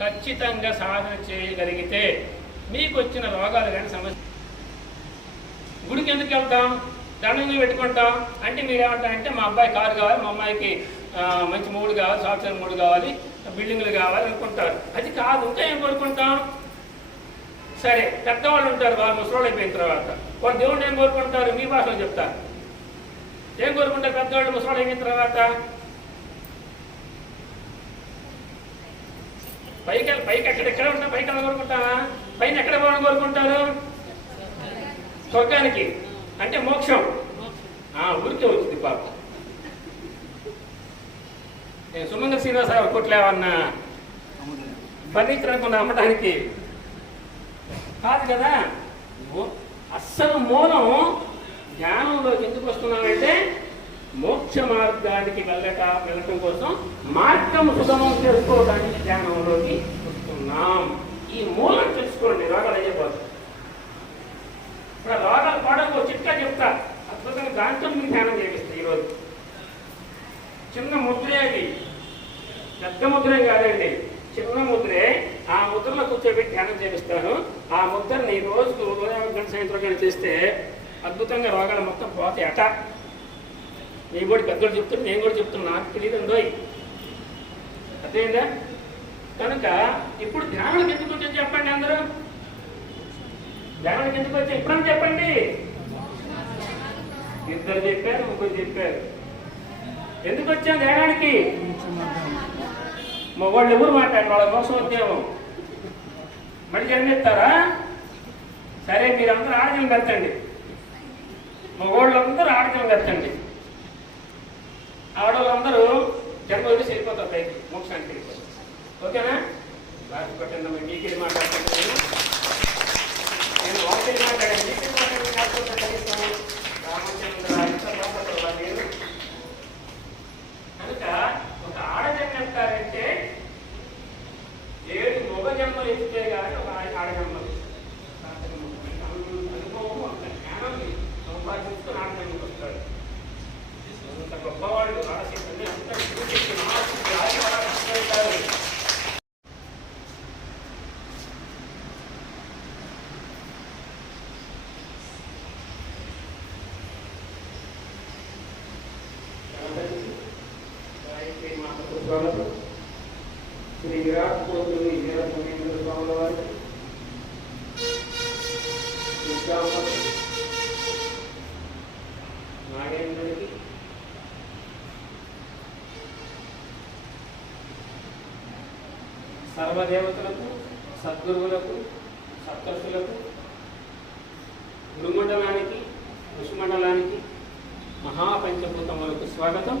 ఖచ్చితంగా సాధన చేయగలిగితే మీకు వచ్చిన రోగాలు కానీ సమస్య. గుడికి ఎందుకు వెళ్తాం? దండంగా పెట్టుకుంటాం అంటే మీరు ఏమంటారంటే మా అబ్బాయి కారు కావాలి, మా అమ్మాయికి మంచి మూడు కావాలి, సాఫ్ట్వేర్ మూడు కావాలి, బిల్డింగ్లు కావాలి అనుకుంటారు. అది కాదు. ఇంకా ఏం కోరుకుంటాం? సరే, పెద్దవాళ్ళు ఉంటారు, వాళ్ళు ముసలోళ్ళు అయిపోయిన తర్వాత వాళ్ళు దేవుడిని ఏం కోరుకుంటారు? మీ భాషలో చెప్తారు. ఏం కోరుకుంటారు పెద్దవాళ్ళు ముసలోళ్ళు అయిపోయిన తర్వాత? పైకి ఎక్కడ ఉంటాం? పైకి ఎలా కోరుకుంటావా? పైన ఎక్కడ పోవాలని కోరుకుంటారు? స్వర్గానికి, అంటే మోక్షం. ఊరికే వచ్చింది పాపం. నేను సుమంగ శ్రీనివాసరావు కొట్లేవన్నా ఫర్నిచర్ అనుకున్న అమ్మడానికి కాదు కదా. అస్సలు మూలం జ్ఞానంలోకి ఎందుకు వస్తున్నామంటే మోక్ష మార్గానికి వెళ్ళటం కోసం మార్గం సుగమం చేసుకోవడానికి ధ్యానంలోకి వస్తున్నాం. ఈ మూలం తెలుసుకోండి, రోగాలు అయిపోతాయి. ఇప్పుడు రోగాలు పడకు చిట్కా చెప్తా, అద్భుతంగా దాంతో మీకు ధ్యానం చేపిస్తాయి. ఈరోజు చిన్న ముద్రే, అది పెద్ద ముద్రే కాదండి, చిన్న ముద్రే. ఆ ముద్రలో కూర్చోబెట్టి ధ్యానం చేపిస్తాను. ఆ ముద్రని రోజుకు ఉదయం గంట సాయంత్రం గంట చేస్తే అద్భుతంగా రోగాలు మొత్తం పోతాయి. అట నీ కూడా పెద్దలు చెప్తున్నా, నేను కూడా చెప్తున్నా, నాకు తెలియదు అండోయ్. అదేందా? కనుక ఇప్పుడు ధ్యానానికి ఎందుకు వచ్చాను చెప్పండి అందరూ? ధ్యానానికి ఎందుకు వచ్చా ఇప్పుడని చెప్పండి. ఇద్దరు చెప్పారు, ముగ్గురు చెప్పారు. ఎందుకు వచ్చాం ధ్యానానికి? మా వాళ్ళు ఎవరు మాట్లాడారు? వాళ్ళ మోసం ఉద్యోగం మళ్ళీ జన్మిస్తారా? సరే, మీరందరూ ఆడజనం కట్టండి, మా వాళ్ళందరూ ఆడజనం కట్టండి. ఆడవాళ్ళందరూ జన్మ వదిలి వెళ్ళిపోతారు, పైకి మోక్షానికి వెళ్ళిపోతారు. ఓకేనా? రాసి పట్టండి. మీకెళ్ళి మాట్లాడుతున్నాను, నేను వాళ్ళకి మాట్లాడాను, మీకెళ్ళి మాట్లాడుతున్నా కనీసం రామచంద్ర నేను. కనుక ఒక ఆడజన్మ ఎత్తారంటే 7 మగ జన్మలు ఎత్తితే కానీ ఒక ఆడజన్మలు అనుభవం, ఒక జ్ఞానం సంపాదించుకుని ఆడజన్మకు వస్తాడు. అంత గొప్పవాళ్ళు ఆడశక్తి అంత శ్రీ విరాట్ కోహ్లీ వీరభద్రేంద్ర స్వాముల వారికి, నాగేంద్రుడికి, సర్వదేవతలకు, సద్గురువులకు, సప్తర్షులకు, గురుమండలానికి, ఋషిమండలానికి, మహాపంచభూతములకు స్వాగతం.